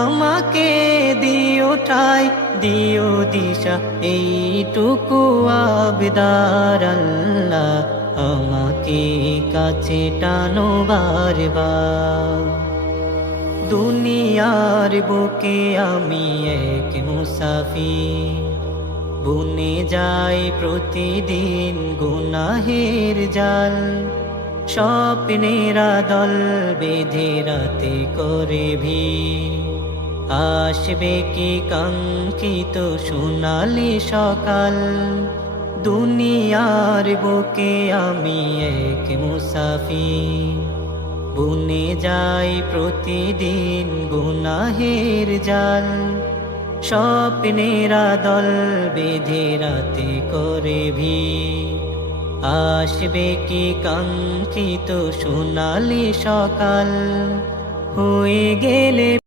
আমাকে দিও ঠাই, দিও দিশা, এইটুকু আবদার আল্লাহ, আমাকে কাছে টানো বারবার। দুনিয়ার বুকে আমি এক মুসাফির, বুনে যাই প্রতিদিন গুনাহের জাল। স্বপ্নেরা দল বেঁধে রাতে করে ভিড়, আসবে কি কাঙ্ক্ষিত সোনালি সকাল। দুনিয়ার বুকে আমি এক মুসাফির, বুনে যাই প্রতিদিন গুনাহের জাল। স্বপ্নেরা দল বেঁধে রাতে করে ভিড়, আসবে কি কাঙ্ক্ষিত সোনালি সকাল। হয়ে গেলে